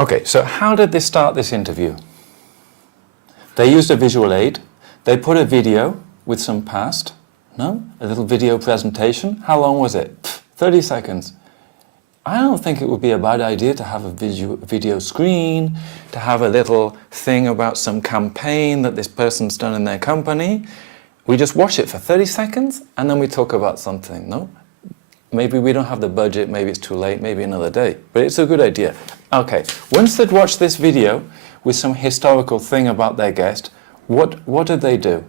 Okay, so how did they start this interview? They used a visual aid. They put a video with some past, no? A little video presentation. How long was it? 30 seconds. I don't think it would be a bad idea to have a video screen, to have a little thing about some campaign that this person's done in their company. We just watch it for 30 seconds and then we talk about something, no? Maybe we don't have the budget, maybe it's too late, maybe another day. But it's a good idea. Okay, once they'd watched this video with some historical thing about their guest, what did they do?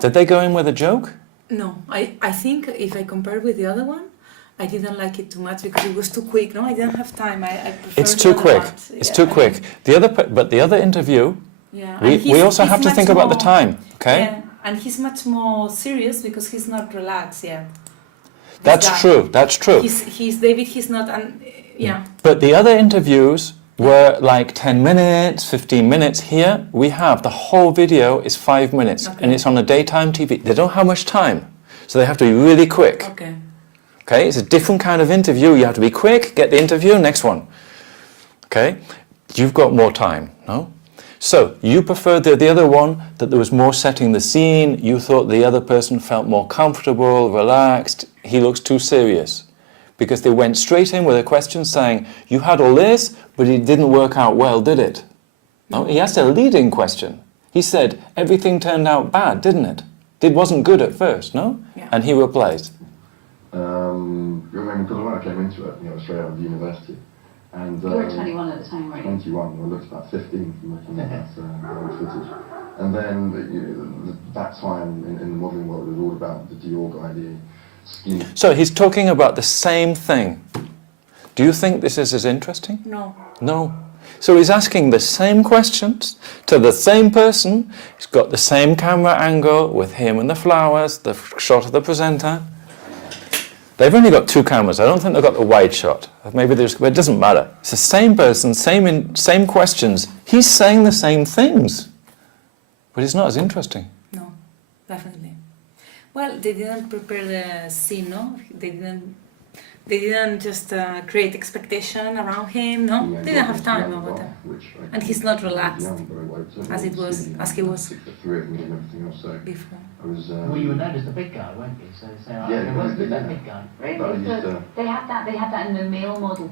Did they go in with a joke? No, I think if I compare with the other one, I didn't like it too much because it was too quick. No, I didn't have time. I prefer it's too quick. Ones. It's too quick. But the other interview, we also have to think about the time, okay? Yeah, and he's much more serious because he's not relaxed yet. That's true. That's true. He's David. He's not. Yeah. But the other interviews were like 10 minutes, 15 minutes. Here we have the whole video is 5 minutes, and it's on a daytime TV. They don't have much time, so they have to be really quick. Okay. Okay, it's a different kind of interview. You have to be quick, get the interview, next one. Okay, you've got more time, no? So you preferred the other one, that there was more setting the scene. You thought the other person felt more comfortable, relaxed. He looks too serious. Because they went straight in with a question saying, you had all this, but it didn't work out well, did it? No, he asked a leading question. He said, everything turned out bad, didn't it? It wasn't good at first, no? Yeah. And he replies. Because when I came into it, straight out of university, and you were 21 at the time, weren't you? 21. I looked about 15 from looking at that old footage. And then that time in the modelling world was all about the Diorg idea. Scheme. So he's talking about the same thing. Do you think this is as interesting? No. No. So he's asking the same questions to the same person. He's got the same camera angle with him and the flowers, the shot of the presenter. They've only got two cameras. I don't think they've got the wide shot. Maybe there's, but it doesn't matter. It's the same person, same questions. He's saying the same things, but it's not as interesting. No, definitely. Well, they didn't prepare the scene, no? They didn't just create expectation around him, no? They didn't have time about that. And he's not relaxed, as he was before. Well, you were known as the big guy, weren't you? So where's that big guy? Right, because they had that in the male model.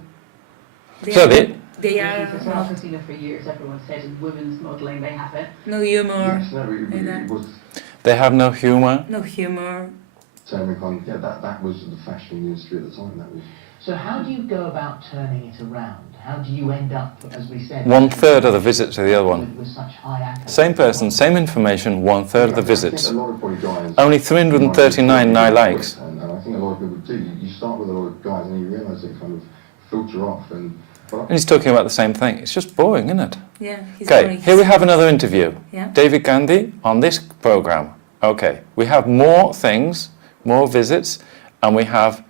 They are not for years. Everyone said in women's modelling they have it. No humor. They have no humour. No humour. That was the fashion industry at the time. That was. So how do you go about turning it around? How do you end up, as we said... 1/3 of the visit to the other one. With such high same person, same information, 1/3 of the visits. A lot of guys, only 339 likes. And I think a lot of people do. You start with a lot of guys and you realise they kind of filter off. And he's talking about the same thing. It's just boring, isn't it? Yeah. Okay, here we have another interview. Yeah. David Gandhi on this programme. Okay, we have more things, more visits, and we have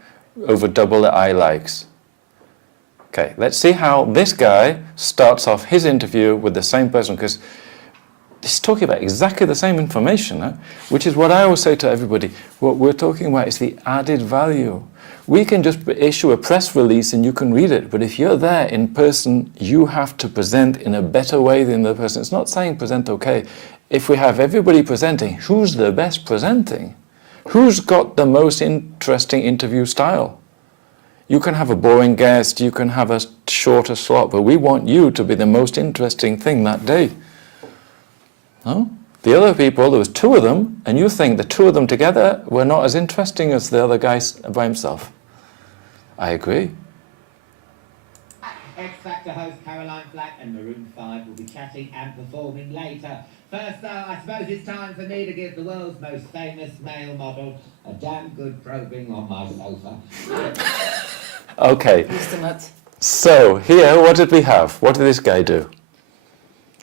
over double the eye likes. Okay, let's see how this guy starts off his interview with the same person, because he's talking about exactly the same information, which is what I always say to everybody. What we're talking about is the added value. We can just issue a press release and you can read it, but if you're there in person, you have to present in a better way than the person. It's not saying present okay. If we have everybody presenting, who's the best presenting? Who's got the most interesting interview style? You can have a boring guest, you can have a shorter slot, but we want you to be the most interesting thing that day. No? The other people, there was two of them, and you think the two of them together were not as interesting as the other guy by himself. I agree. X Factor host Caroline Flack and Maroon 5 will be chatting and performing later. First though, I suppose it's time for me to give the world's most famous male model a damn good probing on my sofa. Okay, so here, what did we have? What did this guy do?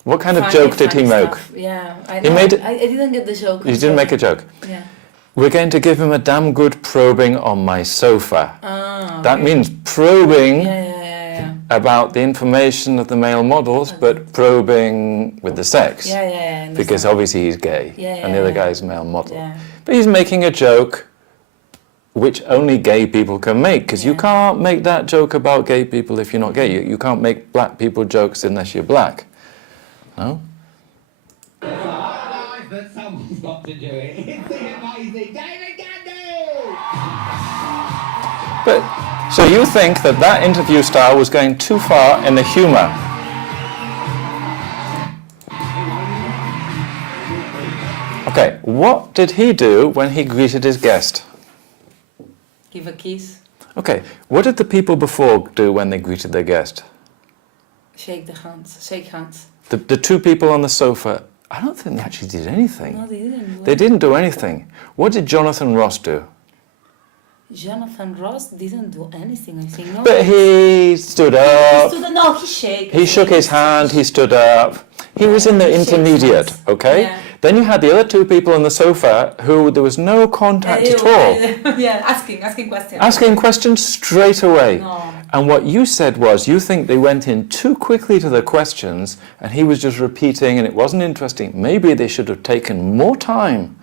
What kind of joke did he make? Yeah, I didn't get the joke. You didn't make a joke? Yeah. We're going to give him a damn good probing on my sofa. Ah, that means probing about the information of the male models, but probing with the sex. Yeah. Because obviously he's gay, and the other guy is a male model. Yeah. But he's making a joke which only gay people can make, because you Yeah. can't make that joke about gay people if you're not gay. You can't make black people jokes unless you're black. No? Alive, but someone's got to do it. It's the amazing David Gandy! But, so you think that that interview style was going too far in the humour? Okay, what did he do when he greeted his guest? Give a kiss, Okay, what did the people before do when they greeted their guest? shake hands. The two people on the sofa, I don't think they actually did anything. No, they didn't. They didn't do anything. What did Jonathan Ross do? Jonathan Ross didn't do anything, I think. No, But he stood up, he shake. he shook his hand, he stood up. He was in the He shakes intermediate, hands. okay? Yeah. Then you had the other two people on the sofa who there was no contact at all. Yeah, asking questions. Asking questions straight away. No. And what you said was you think they went in too quickly to the questions and he was just repeating and it wasn't interesting. Maybe they should have taken more time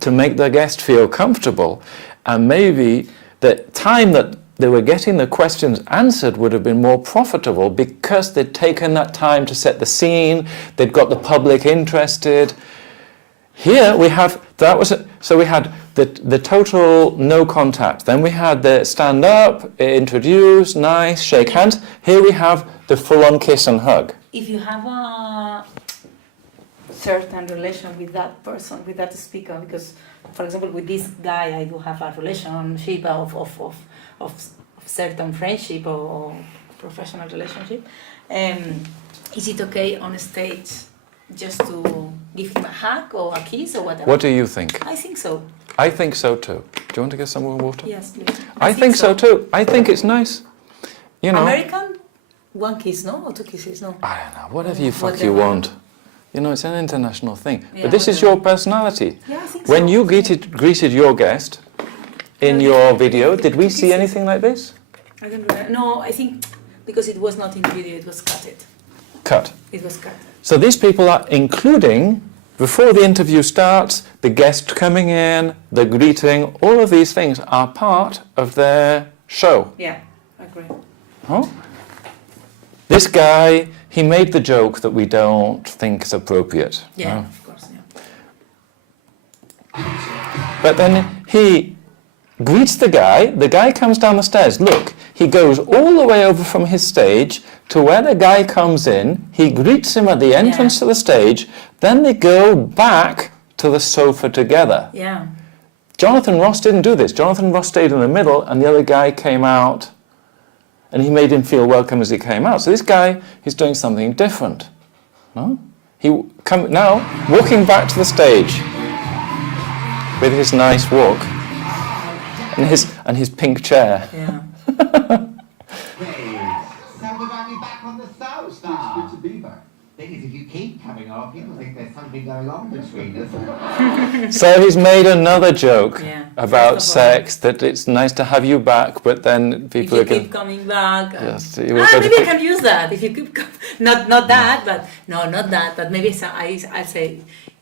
to make their guest feel comfortable, and maybe the time that they were getting the questions answered would have been more profitable because they'd taken that time to set the scene, they'd got the public interested. Here we have, so we had the total no contact, then we had the stand up, introduce, nice, shake hands. Here we have the full-on kiss and hug. If you have a certain relation with that person, with that speaker, because, for example, with this guy, I do have a relationship of certain friendship or professional relationship. Is it okay on stage just to give him a hug or a kiss or whatever? What do you think? I think so. I think so too. Do you want to get some more water? Yes, please. I think so too. I think it's nice. You know, American, one kiss, no? Or two kisses, no? I don't know, whatever you fuck you Whatever. want. You know, it's an international thing. Yeah, But this is whatever. your personality. Yeah, I think When so. you greeted your guest in your video, did we see anything like this? I don't remember. No, I think because it was not in video, it was cut. Cut. It was cut. So these people are including, before the interview starts, the guest coming in, the greeting, all of these things are part of their show. Yeah, I agree. Huh? This guy, he made the joke that we don't think is appropriate. Yeah, No? of course, yeah. But then he greets the guy comes down the stairs. Look, he goes all the way over from his stage to where the guy comes in, he greets him at the entrance Yeah. to the stage, then they go back to the sofa together. Yeah. Jonathan Ross didn't do this. Jonathan Ross stayed in the middle and the other guy came out and he made him feel welcome as he came out. So this guy is doing something different. No? Now walking back to the stage with his nice walk and his pink chair. Yeah. So would I be back on the sofa? It's good to be back. Thing is, if you keep coming on, people think there's something going on between us. So he's made another joke Yeah. about First of all- sex, that it's nice to have you back, but then If people you are going keep coming back. Yes, you will go to maybe I pick- can use that. If you keep not that, but no, not that. But maybe I say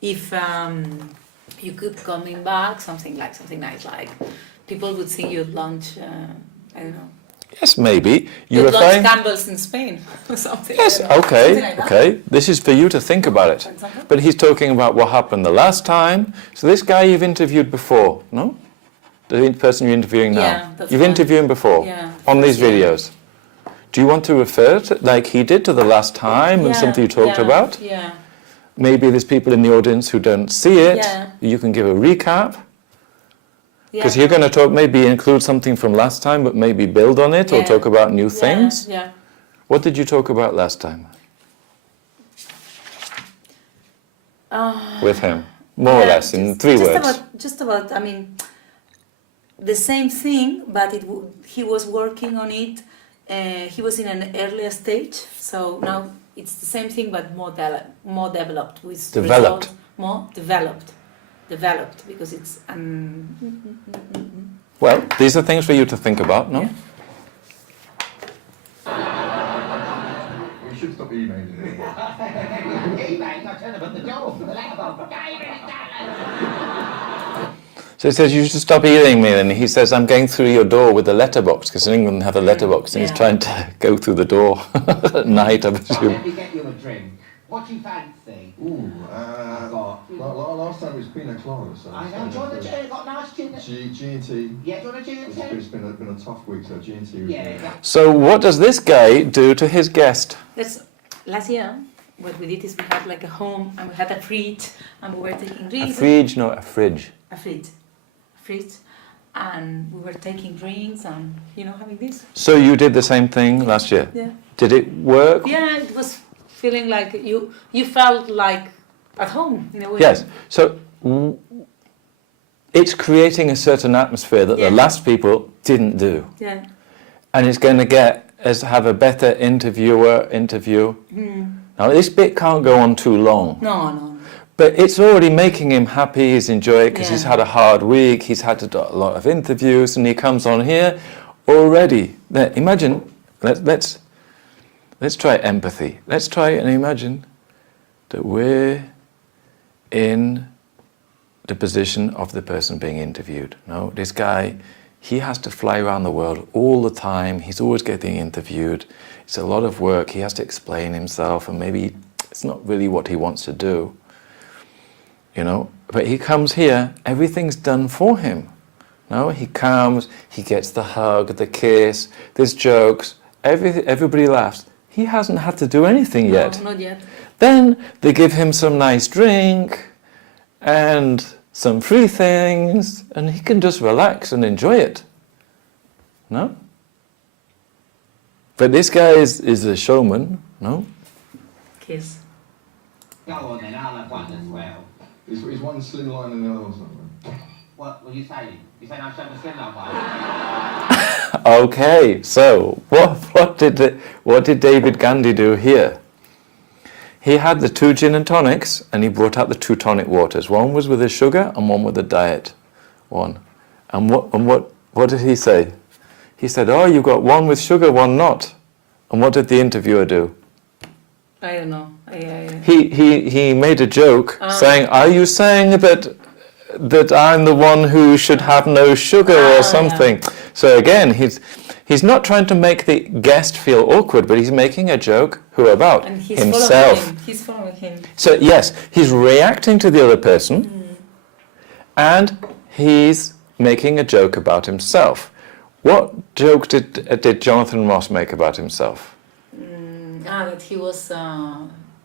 if you keep coming back, something nice, like people would see you at lunch. I don't know. Yes, maybe. You'd You're lunch referring... Campbell's in Spain or something. Yes, I don't know. okay, Something like that. okay. This is for you to think about it. For example? But he's talking about what happened the last time. So this guy you've interviewed before, no? The person you're interviewing now. Yeah, that's You've fine. interviewed him before Yeah, on these yeah. videos. Do you want to refer to, like he did, to the last time and Yeah, something you talked yeah, about? Yeah. Maybe there's people in the audience who don't see it. Yeah. You can give a recap. Yeah. Because you're going to talk, maybe include something from last time, but maybe build on it or Yeah. talk about new things. Yeah. What did you talk about last time with him? More or Yeah, less, in 3 words. Just about, I mean, the same thing, but he was working on it. He was in an earlier stage, so now it's the same thing, but more developed with Developed. results, more developed because it's Well, these are things for you to think about, no? Yeah. We should stop emailing. Email, I turn up at the door for the letterbox. So he says, you should stop eating me. And he says, I'm going through your door with the letterbox, because in England they have a letterbox, and he's trying to go through the door at night, I Right, presume. let me get you a drink. What do you fancy? Ooh, I've got... last time it was pina colada, so... I know, do you want a gin? Got nice gin. G&T. Yeah, do you want a gin and tea? It's been a tough week, so G&T was... Yeah. So what does this guy do to his guest? Last year, what we did is we had like a home and we had a fridge and we were taking A drinks. fridge, no, a fridge. A fridge. And we were taking drinks and, having this. So you did the same thing last year? Yeah. Did it work? Yeah, it was feeling like you felt like at home in a way. Yes. So it's creating a certain atmosphere that the last people didn't do. Yeah. And it's going to get us have a better interview. Now this bit can't go on too long. No. But it's already making him happy, he's enjoying it because he's had a hard week, he's had to do a lot of interviews, and he comes on here already. Now, imagine, let's try empathy. Let's try and imagine that we're in the position of the person being interviewed. No, this guy, he has to fly around the world all the time, he's always getting interviewed, it's a lot of work, he has to explain himself, and maybe it's not really what he wants to do. But he comes here, everything's done for him. No, he comes, he gets the hug, the kiss, there's jokes, everybody laughs. He hasn't had to do anything yet. No, not yet. Then they give him some nice drink and some free things, and he can just relax and enjoy it. No? But this guy is a showman, no? Kiss. Go on then, I'll have one as well. Is one slim line and the other one's not one? What were you saying? You saying I've shown the slim one? Okay, so what did David Gandhi do here? He had the 2 gin and tonics, and he brought out the 2 tonic waters. One was with the sugar, and one with the diet one. And what did he say? He said, "Oh, you've got one with sugar, one not." And what did the interviewer do? I don't know. He made a joke saying, "Are you saying that I'm the one who should have no sugar or something?" Yeah. So again, he's not trying to make the guest feel awkward, but he's making a joke. Who about? And he's himself. He's following him. So yes, he's reacting to the other person, and he's making a joke about himself. What joke did Jonathan Ross make about himself? That he was.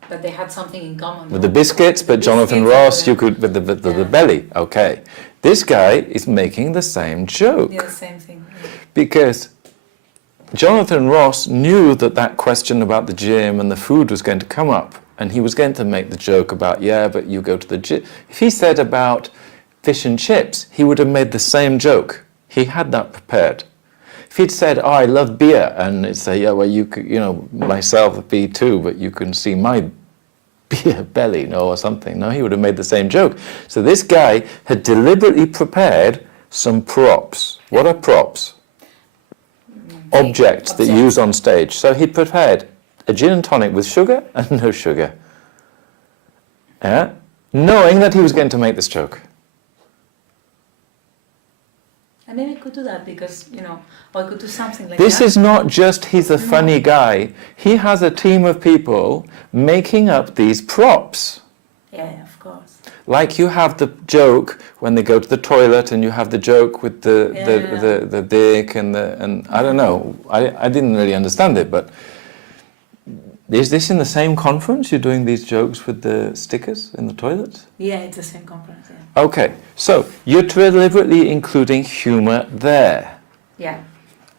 That they had something in common. With the biscuits, but Jonathan Ross, you could with the belly. Okay, this guy is making the same joke. Yeah, the same thing. Yeah. Because Jonathan Ross knew that question about the gym and the food was going to come up, and he was going to make the joke about, but you go to the gym. If he said about fish and chips, he would have made the same joke. He had that prepared. If he'd said, "Oh, I love beer," and it'd say, "Yeah, well, you could, myself be too, but you can see my beer belly, or something." No, he would have made the same joke. So this guy had deliberately prepared some props. What are props? Objects that you use on stage. So he prepared a gin and tonic with sugar and no sugar. Yeah? Knowing that he was going to make this joke. I maybe could do that because, or I could do something like This that. is not just he's a funny guy. He has a team of people making up these props. Yeah, of course. Like you have the joke when they go to the toilet, and you have the joke with the dick and I don't know. I didn't really understand it, but is this in the same conference? You're doing these jokes with the stickers in the toilets? Yeah, it's the same conference. Yeah. Okay, so you're deliberately including humor there. Yeah.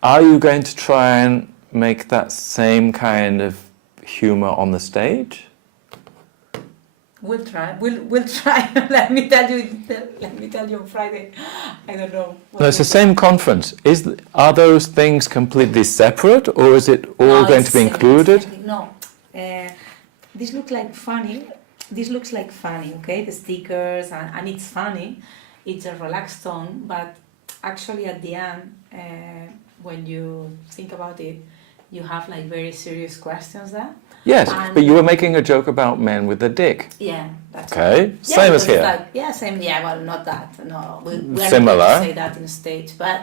Are you going to try and make that same kind of humor on the stage? We'll try. We'll try. Let me tell you on Friday. I don't know. No, it's the same conference. Are those things completely separate, or is it all going to be included? No. This looks like funny. Okay, the stickers, and it's funny. It's a relaxed tone, but actually at the end, when you think about it, you have like very serious questions there. Yes, And- but you were making a joke about men with the dick. Yeah, that's Okay, right. Yeah, same as because here. like, yeah, same. Yeah, well, not that. No, we are Similar. not going to say that in stage, but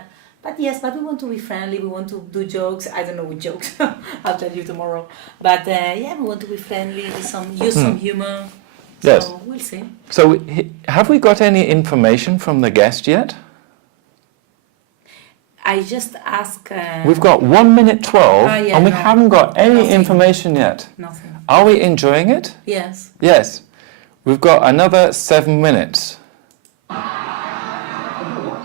yes, but we want to be friendly. We want to do jokes. I don't know what jokes. I'll tell you tomorrow. But yeah, we want to be friendly. Use some humor. Yes. So we'll see. So have we got any information from the guest yet? I just ask. We've got 1 minute 12 yeah, and we no. haven't got any Nothing. information yet. Nothing. Are we enjoying it? Yes. Yes. We've got another 7 minutes. You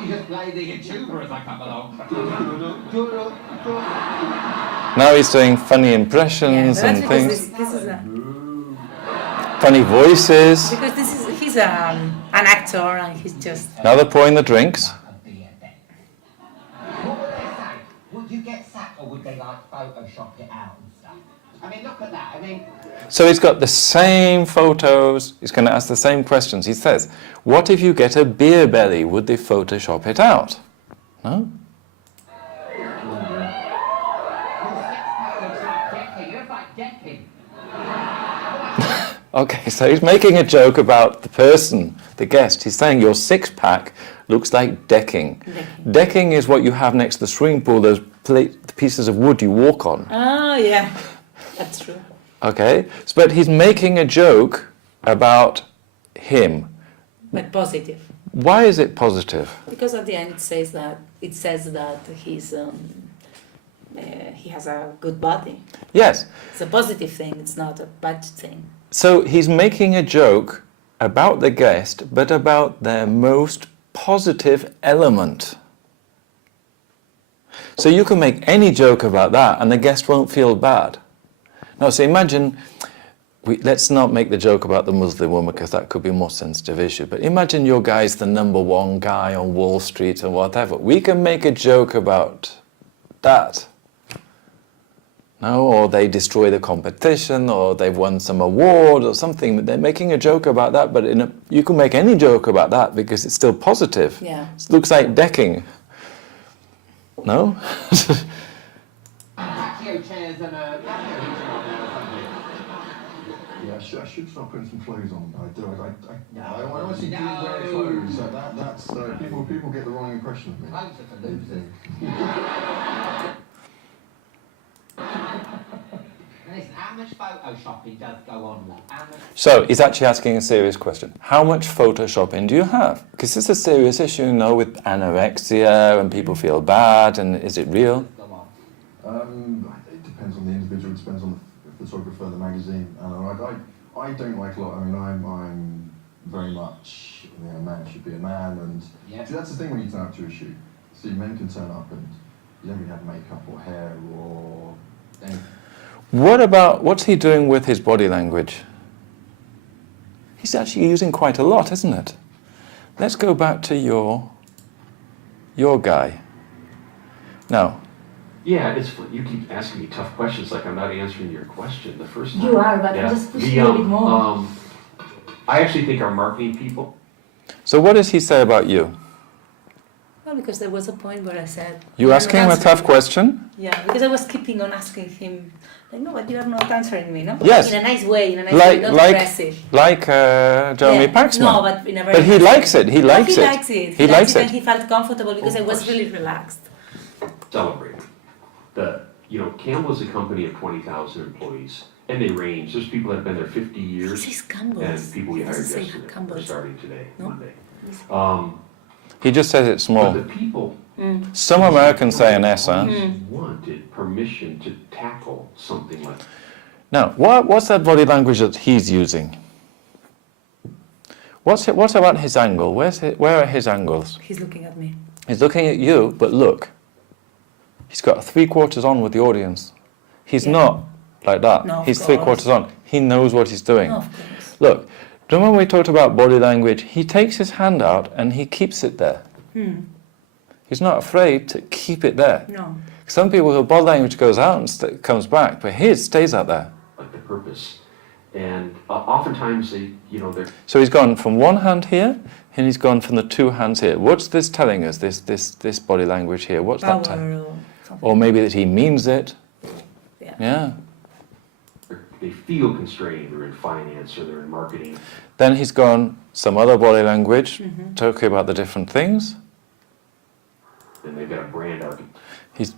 just play the tuba as I come along. Now he's doing funny Yeah, impressions that's and because things. this is Funny voices. because he's an actor and he's just. Now they're pouring the drinks. What would they say? Would you get sacked or would they like Photoshop it out and stuff? I mean, look at that. I mean, So he's got the same photos. He's going to ask the same questions. He says, what if you get a beer belly? Would they Photoshop it out? No? you're like decking. Okay, so he's making a joke about the person, the guest. He's saying your six-pack looks like decking. Decking is what you have next to the swimming pool, those pieces of wood you walk on. Oh yeah, that's true. Okay, but he's making a joke about him. But positive. Why is it positive? Because at the end it says that he has a good body. Yes, It's a positive thing. It's not a bad thing. so he's making a joke about the guest, but about their most positive element. So you can make any joke about that and the guest won't feel bad. Now, so imagine, let's not make the joke about the Muslim woman because that could be a more sensitive issue, but imagine your guy's the #1 guy on Wall Street or whatever. We can make a joke about that. No, or they destroy the competition, or they've won some award or something. They're making a joke about that, but you can make any joke about that because it's still positive. Yeah. It looks like decking. No? Patio chairs and a patio heater on there or something. Yeah, I should start putting some clothes on. I do. No. I honestly do wear No. clothes. So that's people get the wrong impression of me. Clothes are for losers. Listen, how much photoshopping does go on there? How much? So he's actually asking a serious question. How much photoshopping do you have? Because it's a serious issue, you know, with anorexia and people feel bad, and is it real? Go on. It depends on the individual. It depends on the photographer, the magazine. I don't like a lot. I mean, I'm very much, a man should be a man, and Yeah. see, that's the thing when you turn up to a shoot. See, men can turn up and you don't really have makeup or hair or anything. What's he doing with his body language? He's actually using quite a lot, isn't it? Let's go back to your guy. Now, Yeah, you keep asking me tough questions like I'm not answering your question the first time. You are, but Yeah. just push me a bit more. I actually think our marketing people, so what does he say about you? Well, because there was a point where I said... You "You're asking not him a answering tough me." question? Yeah, because I was keeping on asking him, like, no, but you are not answering me, no? Yes. In a nice way, not aggressive. Like Jeremy Yeah. Paxman. No, but in a very But he nice likes way. it, he No, likes he it. likes it. He likes and it. he felt comfortable because Of I was course. really relaxed. celebrate. Campbell's a company of 20,000 employees, and they range. There's people that have been there 50 years, This is Campbell's. and people we He hired doesn't say yesterday are Campbell's. starting today, No? Monday. He just says it's But small. the people Some Americans say an S, huh? wanted permission to tackle something like that. Now, what's that body language that he's using? What about his angle? Where are his angles? He's looking at me. He's looking at you, but look. He's got 3/4 on with the audience. He's Yeah. not like that. No, of He's course. 3/4 on. He knows what he's doing. No, of course. Look, remember when we talked about body language? He takes his hand out and he keeps it there. He's not afraid to keep it there. No. Some people, whose body language goes out and comes back, but his stays out there. Like the purpose. And oftentimes they're So he's gone from one hand here, and he's gone from the two hands here. What's this telling us, this body language here? What's that telling? Power or something. Or maybe that he means it. Yeah. Yeah. They feel constrained, they're in finance or they're in marketing. Then he's gone some other body language, talking about the different things. And they've got a brand argument. He's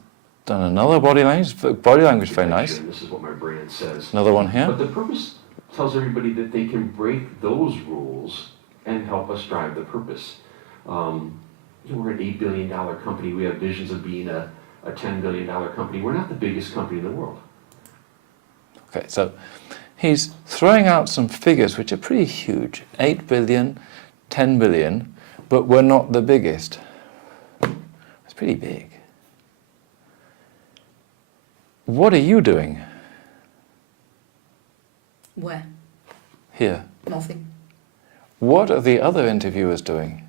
done another body language. Body language, very nice. This is what my brand says. Another one here. But the purpose tells everybody that they can break those rules and help us drive the purpose. We're an $8 billion company. We have visions of being a $10 billion company. We're not the biggest company in the world. Okay, so he's throwing out some figures which are pretty huge. 8 billion, 10 billion, but we're not the biggest. It's pretty big. What are you doing Where? here? Nothing. What are the other interviewers doing?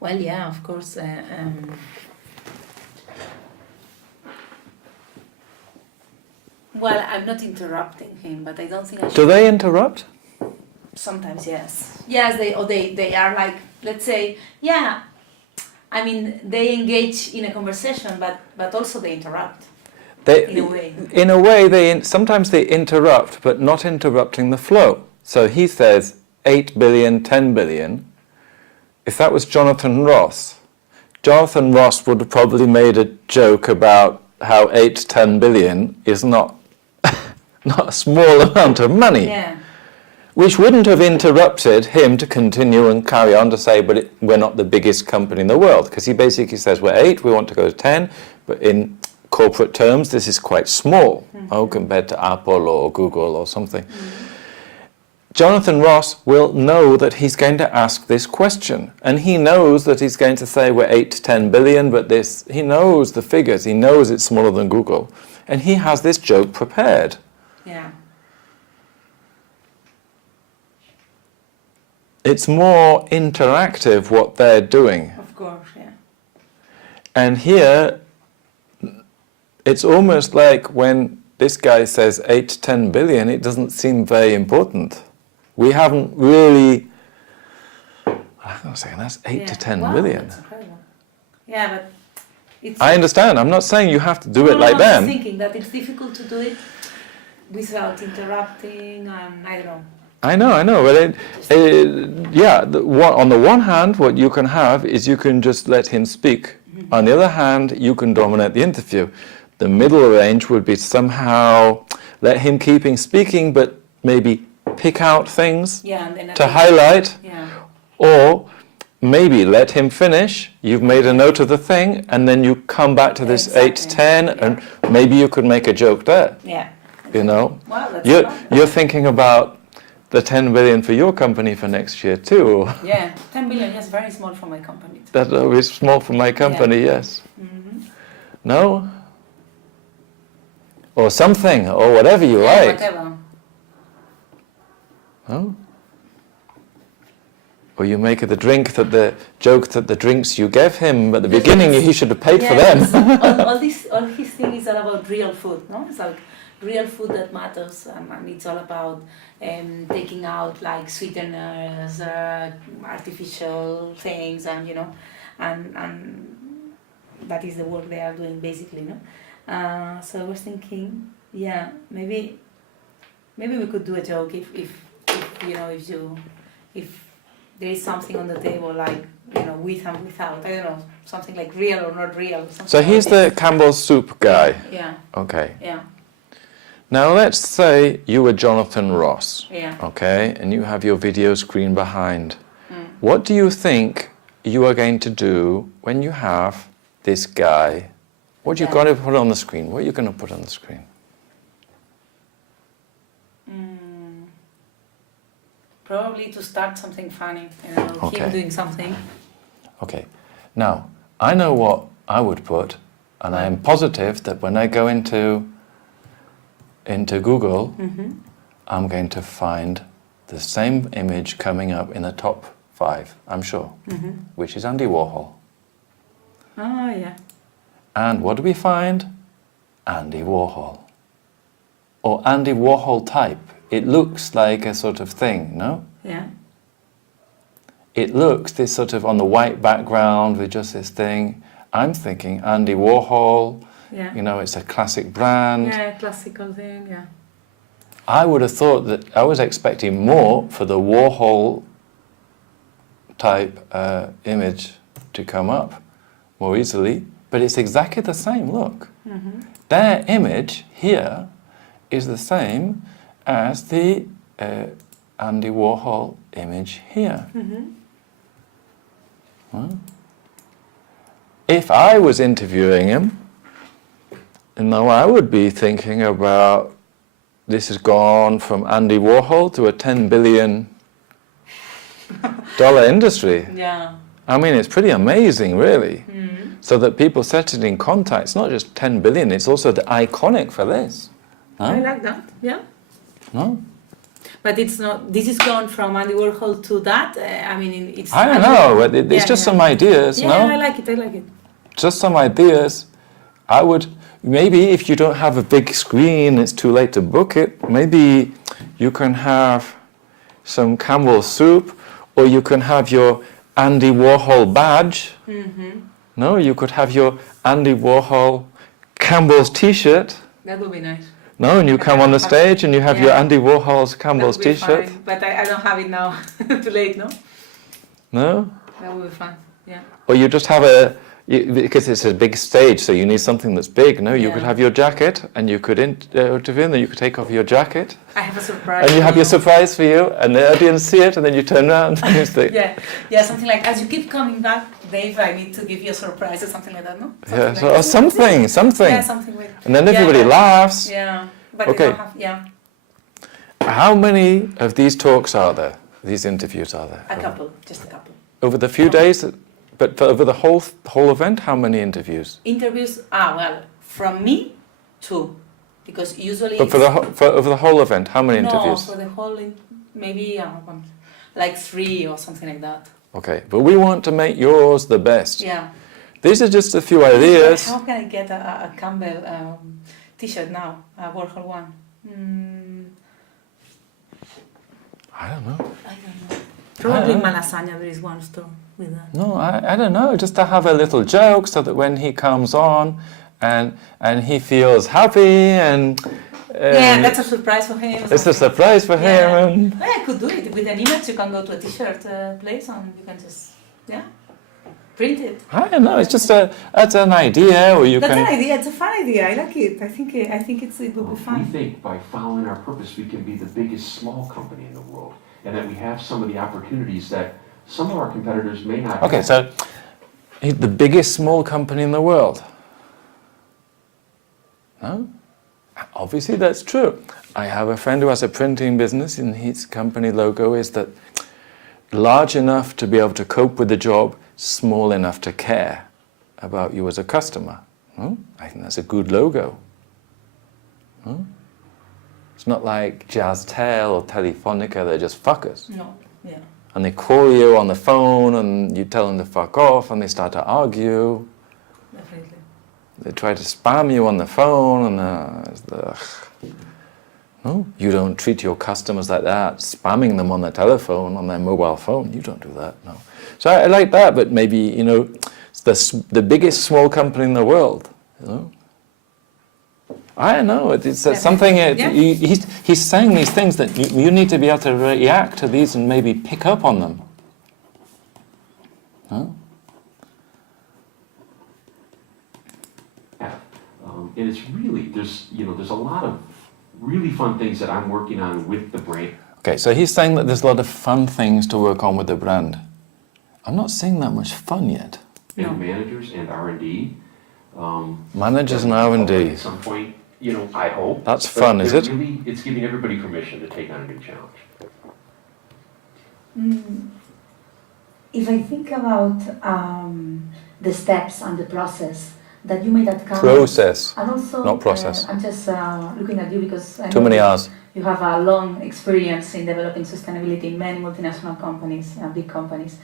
Well, yeah, of course. Well, I'm not interrupting him, but I don't think I should. Do they interrupt? Sometimes, yes. Yes, they are like, let's say, yeah. I mean, they engage in a conversation, but also they interrupt. In a way. In a way, sometimes they interrupt, but not interrupting the flow. So he says 8 billion, 10 billion. If that was Jonathan Ross would have probably made a joke about how 8, 10 billion is not a small amount of money. Yeah. Which wouldn't have interrupted him to continue and carry on to say, but we're not the biggest company in the world. Because he basically says, we're 8, we want to go to 10, but in corporate terms, this is quite small, compared to Apple or Google or something. Jonathan Ross will know that he's going to ask this question. And he knows that he's going to say we're 8 to 10 billion, but he knows the figures. He knows it's smaller than Google. And he has this joke prepared. Yeah. It's more interactive what they're doing. Of course, yeah. And here, it's almost like when this guy says 8 to 10 billion, it doesn't seem very important. We haven't really, I'm saying that's 8 to 10 billion. That's incredible. Yeah, but it's... I understand. I'm not saying you have to do it like I them. was thinking that it's difficult to do it without interrupting, and I don't know. I know, but on the one hand, what you can have is you can just let him speak. On the other hand, you can dominate the interview. The middle range would be somehow let him keep speaking, but maybe pick out things to highlight, or maybe let him finish. You've made a note of the thing, and then you come back to this 8 to 10, and maybe you could make a joke there. Yeah. You know, Well, you're thinking about the 10 billion for your company for next year too. Yeah, 10 billion is very small for my company. That is small for my company, yes. No? Or something, or whatever you like. Whatever. Oh? Or you make the drink that the joke that the drinks you gave him at the beginning, he should have paid for them. all his thing is all about real food, no? It's like real food that matters, and it's all about taking out like sweeteners, artificial things, and you know, and that is the work they are doing basically, no? So I was thinking, yeah, maybe we could do a joke if you know, if there is something on the table like, you know, with and without, I don't know, something like real or not real. So he's the Campbell's soup guy. Yeah. Okay. Yeah. Now let's say you were Jonathan Ross. Yeah. Okay, and you have your video screen behind. What do you think you are going to do when you have this guy? What are you going to put on the screen? What are you going to put on the screen? Probably to start something funny, you know, him doing something. Okay. Now, I know what I would put, and I am positive that when I go into Google, I'm going to find the same image coming up in the top 5, I'm sure, which is Andy Warhol. Oh, yeah. And what do we find? Andy Warhol. Or Andy Warhol type. It looks like a sort of thing, no? Yeah. It looks this sort of on the white background with just this thing. I'm thinking Andy Warhol, Yeah. You know, it's a classic brand. Yeah, classical thing, yeah. I would have thought that I was expecting more for the Warhol type image to come up more easily, but it's exactly the same. Look, their image here is the same as the Andy Warhol image here. Well, if I was interviewing him, I would be thinking about this has gone from Andy Warhol to a $10 billion industry. Yeah. I mean, it's pretty amazing, really. So that people set it in context. It's not just 10 billion, it's also the iconic for this. I like that, yeah. No? But it's not, this is gone from Andy Warhol to that, I mean, it's... I don't know, it's just some ideas, yeah, no? I like it. Just some ideas. I would, maybe if you don't have a big screen, it's too late to book it, maybe you can have some Campbell's soup, or you can have your Andy Warhol badge. No, you could have your Andy Warhol Campbell's t-shirt. That would be nice. No, and you come on the stage and you have your Andy Warhol's Campbell's That would be t-shirt. fine, but I don't have it now. Too late, no? No? That would be fun, yeah. Or you just have because it's a big stage, so you need something that's big. No, you could have your jacket and you could interview, and then you could take off your jacket. I have a surprise. And you have your surprise for you, and the audience see it, and then you turn around and you say, yeah, something like, as you keep coming back, Dave, I need to give you a surprise or something like that, no? yeah, so, or something. Yeah, something like And then everybody laughs. Yeah, but Okay. they don't have, How many of these talks are there, these interviews are there? a couple, just a couple. Over the few days, but over the whole event, how many interviews? Interviews, well, from me, 2, because usually But over the whole event, how many interviews? No, for the whole, maybe like 3 or something like that. Okay, but we want to make yours the best. Yeah. These are just a few ideas. How can I get a Campbell t-shirt now, a Warhol one? I don't know. Probably in Malasaña there is one store with that. No, I don't know. Just to have a little joke so that when he comes on and he feels happy and... yeah, that's a surprise for him. It's a surprise for him. And Well, I could do it. With an image, you can go to a t-shirt place and you can just, print it. I don't know. It's just that's an idea, or you That's can... an idea. It's a fun idea. I like it. I think it will be We fun. think by following our purpose, we can be the biggest small company in the world, and that we have some of the opportunities that some of our competitors may not Okay, have. so the biggest small company in the world. No? Obviously that's true. I have a friend who has a printing business, and his company logo is that large enough to be able to cope with the job, small enough to care about you as a customer. I think that's a good logo. It's not like Jazztel or Telefonica, they're just fuckers. No, yeah. And they call you on the phone and you tell them to fuck off and they start to argue. Definitely. They try to spam you on the phone and no, you don't treat your customers like that, spamming them on the telephone, on their mobile phone. You don't do that, no. So I like that, but maybe, it's the biggest small company in the world, I don't know, it's something, he's saying these things that you need to be able to react to these and maybe pick up on them. And it's really, there's a lot of really fun things that I'm working on with the brand. Okay, so he's saying that there's a lot of fun things to work on with the brand. I'm not seeing that much fun yet. And managers and R&D. Managers and R&D. At some point, I hope. That's But fun, is it? Really, it's giving everybody permission to take on a new challenge. If I think about the steps and the process that you made at Campbell, Process, and also not process. I'm just looking at you because I Too know many that hours. you have a long experience in developing sustainability in many multinational companies and big companies.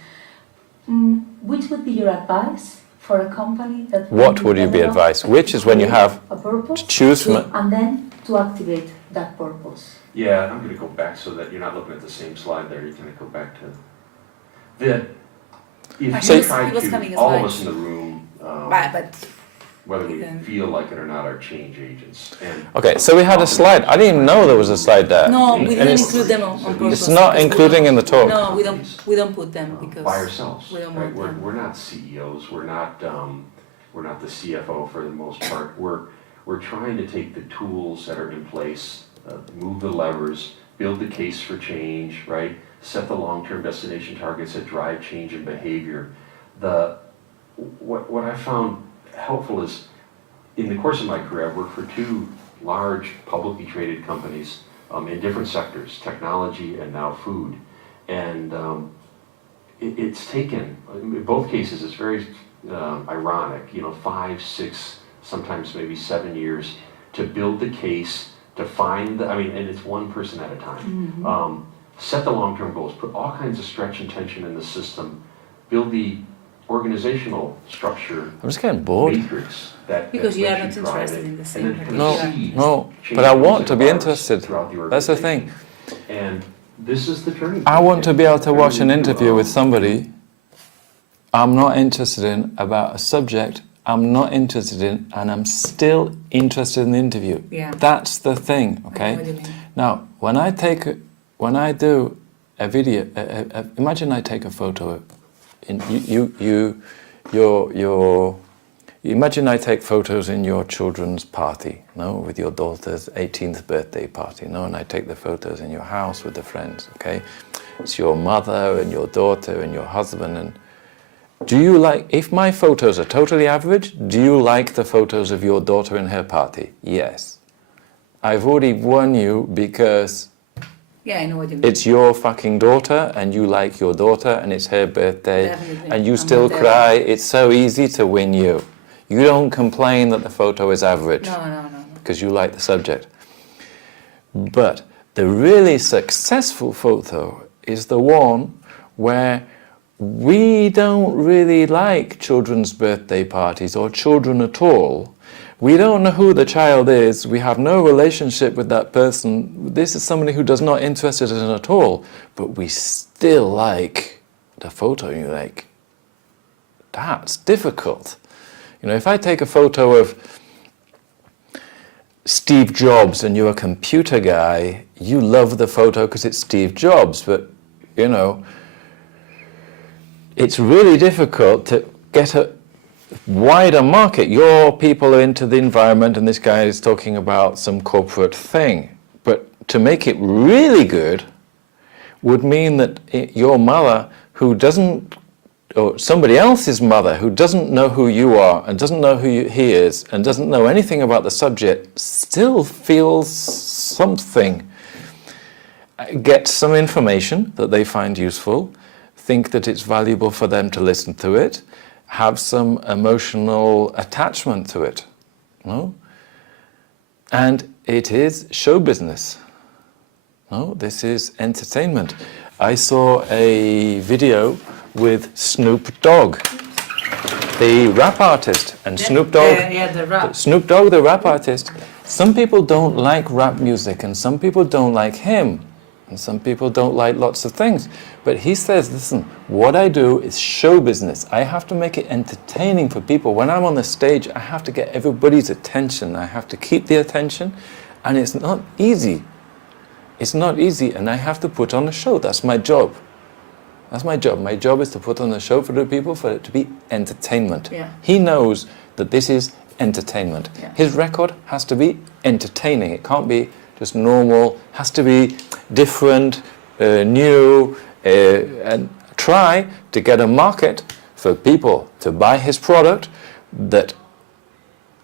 Which would be your advice for a company that... What would you be advised? Which is when you have a purpose to choose from... and then to activate that purpose. Yeah, I'm going to go back so that you're not looking at the same slide there. You're going to go back to the... If So- you try It was to, coming as all well. of us in the room, But whether we Then- feel like it or not, are change agents. And Okay, so we had a slide. I didn't even know there was a slide there. No, we And didn't it's- include them on purpose. It's not because we including in the talk. No, we don't put them because by ourselves, we don't right? want them. We're not CEOs. We're not the CFO for the most part. We're trying to take the tools that are in place, move the levers, build the case for change, right? Set the long-term destination targets that drive change in behavior. What I found helpful is, in the course of my career, I've worked for two large publicly traded companies in different sectors, technology and now food. And it's taken, in both cases, it's very ironic, 5, 6, sometimes maybe 7 years to build the case, to find, and it's one person at a time. Set the long-term goals, put all kinds of stretch and tension in the system, build the organizational structure, I'm just getting bored. matrix that Because you are lets not drive interested it, in the and same then particular- conceive No, change but I want to be environments interested. throughout the That's the thing. organization. And this is the turning I point. want to be able to watch an Every interview with new, somebody I'm not interested in about a subject I'm not interested in, and I'm still interested in the interview. Yeah. That's the thing, I know okay? what you mean. Now, when I do a video, imagine I take a photo. Imagine I take photos in your children's party, no, with your daughter's 18th birthday party, no, and I take the photos in your house with the friends, okay? It's your mother and your daughter and your husband, and do you like, if my photos are totally average, do you like the photos of your daughter and her party? Yes. I've already won you because Yeah, I know what you mean. it's your fucking daughter and you like your daughter and it's her birthday Definitely. and you I'm still not there. cry. It's so easy to win you. You don't complain that the photo is average No. because you like the subject. But the really successful photo is the one where we don't really like children's birthday parties or children at all. We don't know who the child is. We have no relationship with that person. This is somebody who does not interest us in at all. But we still like the photo. And you're like, that's difficult. If I take a photo of Steve Jobs and you're a computer guy, you love the photo because it's Steve Jobs. But, it's really difficult to get a wider market. Your people are into the environment and this guy is talking about some corporate thing. But to make it really good would mean that your mother, who doesn't, or somebody else's mother who doesn't know who you are and doesn't know who he is and doesn't know anything about the subject, still feels something, gets some information that they find useful, think that it's valuable for them to listen to it, have some emotional attachment to it. No? And it is show business. No? This is entertainment. I saw a video with Snoop Dogg, the rap artist, and Snoop Dogg, the rap. Snoop Dogg, the rap artist. Some people don't like rap music, and some people don't like him. And some people don't like lots of things. But he says, listen, what I do is show business. I have to make it entertaining for people. When I'm on the stage, I have to get everybody's attention. I have to keep the attention. And it's not easy. It's not easy. And I have to put on a show. That's my job. That's my job. My job is to put on a show for the people, for it to be entertainment. Yeah. He knows that this is entertainment. Yeah. His record has to be entertaining. It can't be just normal, has to be different, new, and try to get a market for people to buy his product. That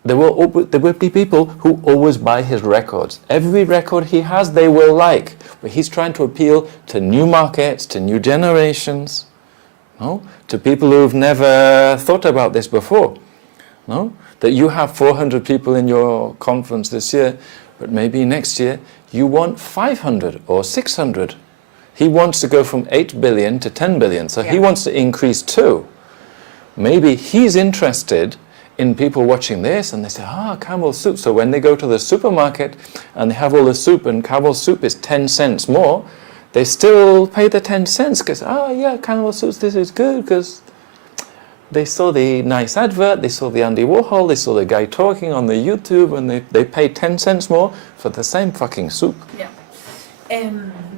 there will be people who always buy his records. Every record he has, they will like. But he's trying to appeal to new markets, to new generations, no? To people who've never thought about this before. No? That you have 400 people in your conference this year, but maybe next year you want 500 or 600. He wants to go from 8 billion to 10 billion, so he wants to increase too. Maybe he's interested in people watching this and they say, Camel soup. So when they go to the supermarket and they have all the soup and Camel soup is 10 cents more, they still pay the 10 cents because, Camel soup, this is good because they saw the nice advert, they saw the Andy Warhol, they saw the guy talking on the YouTube, and they paid 10 cents more for the same fucking soup. Yeah.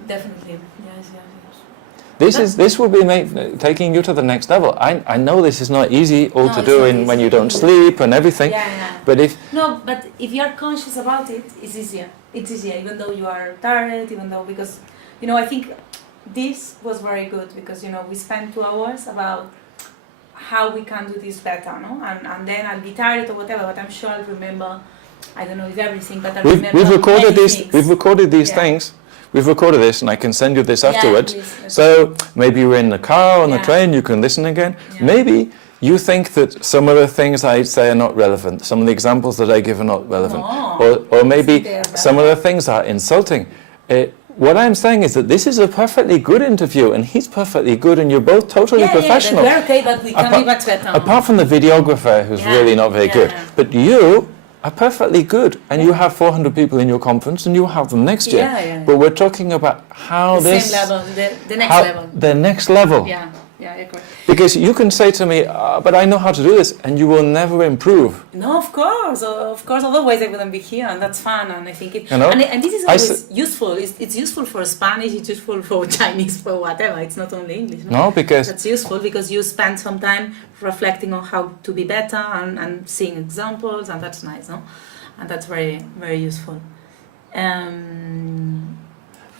Definitely. Yes. This will be taking you to the next level. I know this is not easy all No, to it's do not in when easy. you don't sleep and everything. Yeah. But if But if you are conscious about it, it's easier. It's easier, even though you are tired, because, I think this was very good because, we spent 2 hours about how we can do this better, no? And then I'll be tired or whatever, but I'm sure I'll remember, I don't know if everything, but I'll remember we've recorded many these. things. We've recorded these Yeah. things. We've recorded this, and I can send you this afterwards. please, let's So maybe you're in the car or on the Yeah. train, you can listen again. Yeah. Maybe you think that some of the things I say are not relevant. Some of the examples that I give are not relevant. No. Or maybe They are some of the things are insulting. What I'm saying is that this is a perfectly good interview, and he's perfectly good, and you're both totally professional. Yeah, we're okay, but we can be much better. Apart from the videographer, who's Yeah, really not very good. yeah. But you are perfectly good, and you have 400 people in your conference, and you have them next year. Yeah. But we're talking about how The this... same level, the next how- level. The next level. Yeah, I agree. Because you can say to me, but I know how to do this, and you will never improve. No, of course, otherwise I wouldn't be here, and that's fun, and I think it, You know, and this is I always useful. It's useful for Spanish, it's useful for Chinese, for whatever. It's not only English. No, because That's useful because you spend some time reflecting on how to be better and seeing examples, and that's nice, no? And that's very, very useful.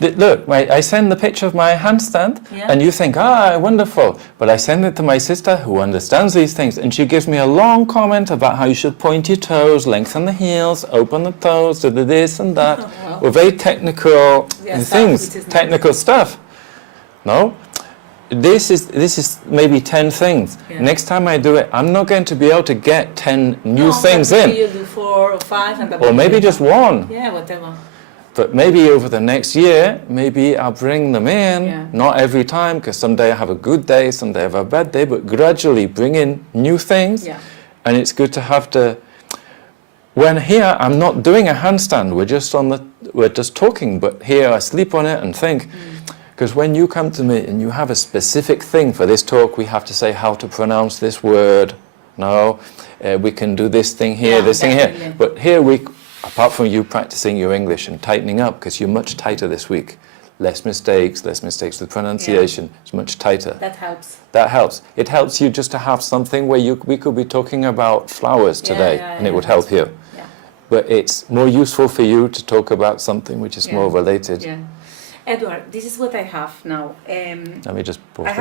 look, I send the picture of my handstand, Yeah. and you think, wonderful. But I send it to my sister, who understands these things, and she gives me a long comment about how you should point your toes, lengthen the heels, open the toes, do the this and that. Wow. Well, very technical Yeah, stuff things, which is not- technical stuff. No? This is maybe 10 things. Yeah. Next time I do it, I'm not going to be able to get 10 new No, things but in. maybe you do 4 or 5, and Or maybe just one. Yeah, whatever. But maybe over the next year, maybe I'll bring them in. Yeah. Not every time, because someday I have a good day, someday I have a bad day, but gradually bring in new things. Yeah. And it's good to have to... When here, I'm not doing a handstand, we're just talking, but here I sleep on it and think. Because when you come to me and you have a specific thing for this talk, we have to say how to pronounce this word. No, we can do this thing here, Yeah, this thing here. definitely. But here apart from you practicing your English and tightening up, because you're much tighter this week. Less mistakes with pronunciation. It's much tighter. That helps. That helps. It helps you just to have something where we could be talking about flowers today, and it would help you. Yeah. But it's more useful for you to talk about something which is more related. Yeah. Edward, this is what I have now. Let me just pause I have this.